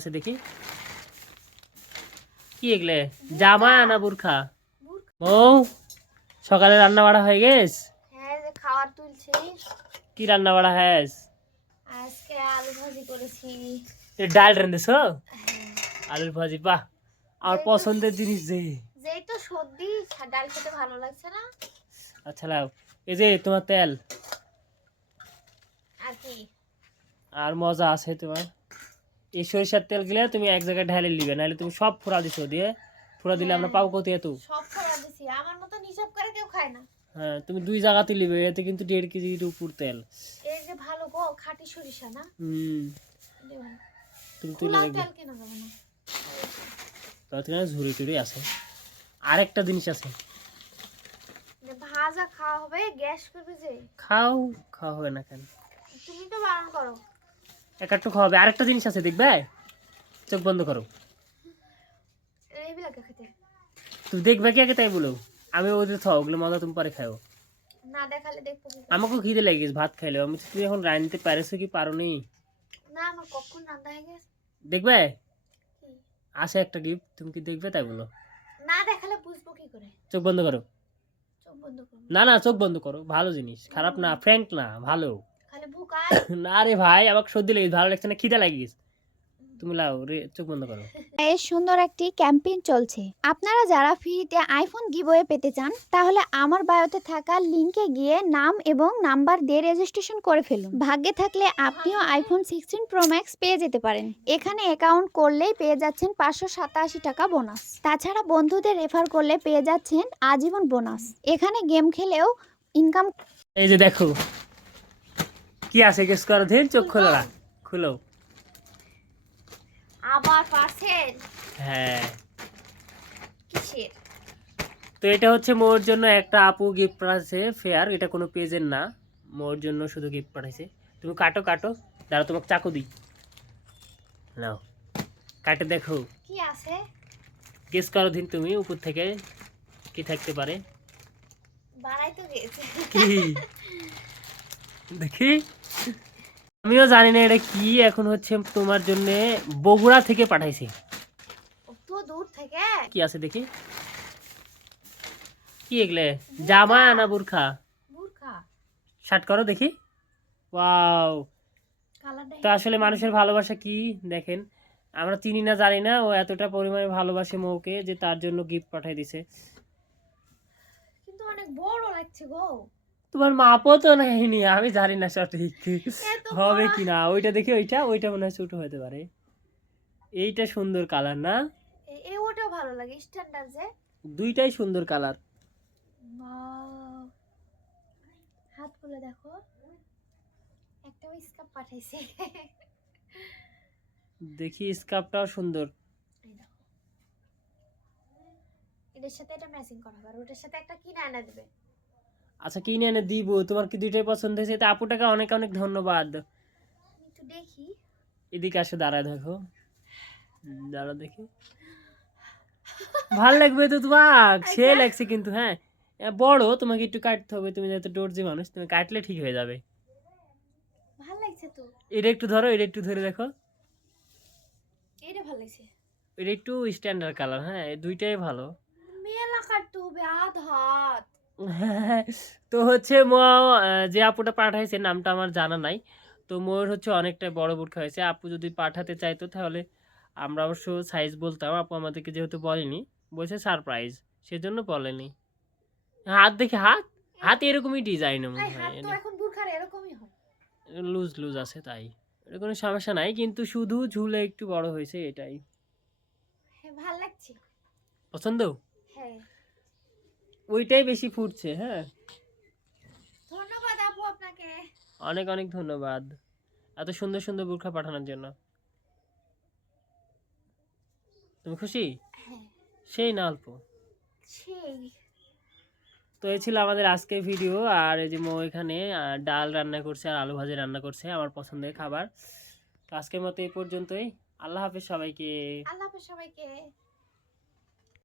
আছে দেখি। কি এগুলে? জামা না বুরখা? বউ সকালে রান্না বাড়া হয়ে গেছ হ্যাঁ খাবার তুলছি। কি রান্না বাড়া হ্যাস? আজকে আলু ভাজি করেছি। ডাল রান্ধেছ হ্যাঁ। আলুর ভাজি বাহ। আমার পছন্দের জিনিস যে। যেই তো সর্দি ডাল খেতে ভালো লাগছে না। আচ্ছা লাও এই যে তোমার তেল। আর কি? আর মজা আছে তোমার। এই সরিষার তেল গিলে তুমি এক জায়গায় ঢালে নিবে নাহলে তুমি সব ফুরা দিছো দিয়ে ফুরা দিলে আমরা পাবো কোথায় এত? সব খাবার দিছি আমার মতো হিসাব করে কেউ খায় না। হ্যাঁ তুমি দুই জায়গাতে নিবে এতে কিন্তু দেড় কেজির উপর তেল। এই যে ভালো গো খাঁটি সরিষা না? হুম। তুমি খোলা তেল কেনা যাবে না। তোমার থেকে ঝুড়ি টুড়ি আছে। আরেকটা জিনিস আছে। ভাজা খাওয়া হবে গ্যাস করবে যে? খাও খাওয়া হবে না কেন? তুমি তো বারণ করো। একটু খাওয়াবে। আরেকটা জিনিস আছে দেখবে? চোখ বন্ধ করো। তুমি দেখবে কি আগে তাই বলো? আমি ওদের খাও ওগুলো মজা তুমি পরে খাও না দেখালে দেখব কি আমাকেও খিদে লেগে গেছে ভাত খাইলে আমি তুমি এখন রাঁধতে পারেছো কি পারো নি? না আমার কখন রান্না হয়ে গেছে। দেখবে? আসে একটা গিফট তুমি কি দেখবে তাই বলো। না দেখালে বুঝব কি করে? চোখ বন্ধ করো। না না চোখ বন্ধ করো। ভালো জিনিস। খারাপ না ফ্র্যাঙ্ক না ভালো। না রে ভাই আমাকে সর্দি লেগেছে ভালো লাগছে না খিদে লাগিস তুমি লাও রে চোখ বন্ধ করো। এর সুন্দর একটি ক্যাম্পেইন চলছে। আপনারা যারা ফ্রিতে আইফোন গিভওয়ে পেতে চান তাহলে আমার বায়োতে থাকা লিংকে গিয়ে নাম এবং নাম্বার দিয়ে রেজিস্ট্রেশন করে ফেলুন। ভাগ্যে থাকলে আপনিও আইফোন সিক্সটিন প্রো ম্যাক্স পেয়ে যেতে পারেন। এখানে অ্যাকাউন্ট করলেই পেয়ে যাচ্ছেন পাঁচশো সাতাশি টাকা বোনাস তাছাড়া বন্ধুদের রেফার করলে পেয়ে যাচ্ছেন আজীবন বোনাস এখানে গেম খেলেও ইনকাম এই যে দেখো কি আছে? গেস করো ধীর চোখ খোলো না খুলো। আবার পার্সেল হ্যাঁ। কিসের? তো এটা হচ্ছে মোর জন্য একটা আপু গিফট পাঠাইছে ফেয়ার এটা কোনো পেজের না। মোর জন্য শুধু গিফট পাঠাইছে। তুমি কাটো কাটো দাঁড়া তোমাকে চাকু দিই। নাও কাটে দেখো। কি আছে? গেস করো দিন তুমি উপর থেকে কি থাকতে পারে। বাড়াই তো গেছে। কি? দেখি। আমিও জানি না এটা কি এখন হচ্ছে তোমার জন্য বগুড়া থেকে পাঠাইছি। তো দূর থেকে? কি আছে দেখি? কি এগুলে? জামা আনা বুরখা? মূর্খা শার্ট করো দেখি। ওয়াও তো আসলে মানুষের ভালোবাসা কি? দেখেন আমরা চিনি না জানি না ও এতটা পরিমাণে ভালোবাসে মৌকে যে তার জন্য গিফট পাঠিয়ে দিছে। কিন্তু অনেক বড় লাগছে গো। তোমার মাপও তো নেয়নি আমি জানি না সঠিক হবে কি না ওইটা দেখি ওইটা ওইটা মনে হয় ছোট হতে পারে। এইটা সুন্দর কালার না? এ- ওটাও ভালো লাগে স্ট্যান্ডার্ড যে। দুইটাই সুন্দর কালার। দেখো। একটা স্কাপ পাঠাইছে। দেখি স্কার্ফটাও সুন্দর। এটার সাথে এটা ম্যাচিং করা হবে আর ওটার সাথে একটা কিনে এনে দেবে। আচ্ছা কিনে এনে দিব। তোমার কি দুইটাই পছন্দ হয়েছে? তা আপুটাকে অনেক অনেক ধন্যবাদ। দেখি। এদিকে আসে দাঁড়ায় দেখো। দাঁড়া দেখি। ভালো লাগবে তো তোমার সে আচ্ছা। লাগছে কিন্তু হ্যাঁ। বড় তোমাকে একটু কাটতে হবে। তুমি যেহেতু ডোরজি মানুষ তুমি কাটলে ঠিক হয়ে যাবে। ভালো লাগছে তো। এটা একটু ধরো এটা একটু ধরে দেখো। এটা ভালো লাগছে। এটা একটু স্ট্যান্ডার্ড কালার হ্যাঁ। এই দুইটাই ভালো। মেলা কাটতে হবে আধ হাত। তো হচ্ছে ম যে আপুটা পাঠাইছে নামটা আমার জানা নাই। তো ময়ূর হচ্ছে অনেকটা বড় বুটখা হয়েছে। আপু যদি পাঠাতে চাইতো তাহলে আমরা অবশ্য সাইজ বলতাম। আপু আমাদেরকে যেহেতু বলেনি বলছে সারপ্রাইজ সেজন্য বলেনি। হাত দেখে হাত হাত এরকমই ডিজাইন মনে হয় লুজ লুজ আছে তাই। এটা কোনো সমস্যা নাই কিন্তু শুধু ঝুলে একটু বড় হয়েছে এটাই। হ্যাঁ ভালো লাগছে। পছন্দ? হ্যাঁ। ওইটাই বেশি ফুটছে হ্যাঁ। ধন্যবাদ আপু আপনাকে। অনেক অনেক ধন্যবাদ। এত সুন্দর সুন্দর বুর্খা পাঠানোর জন্য। তুমি খুশি? হ্যাঁ। সেই না অল্প? সেই। তো এই ছিল আমাদের আজকের ভিডিও আর এই যে মো এখানে ডাল রান্না করছে আর আলু ভাজি রান্না করছে আমার পছন্দের খাবার। তো আজকের মতো এই পর্যন্তই। আল্লাহ হাফেজ সবাইকে। আল্লাহ হাফেজ সবাইকে।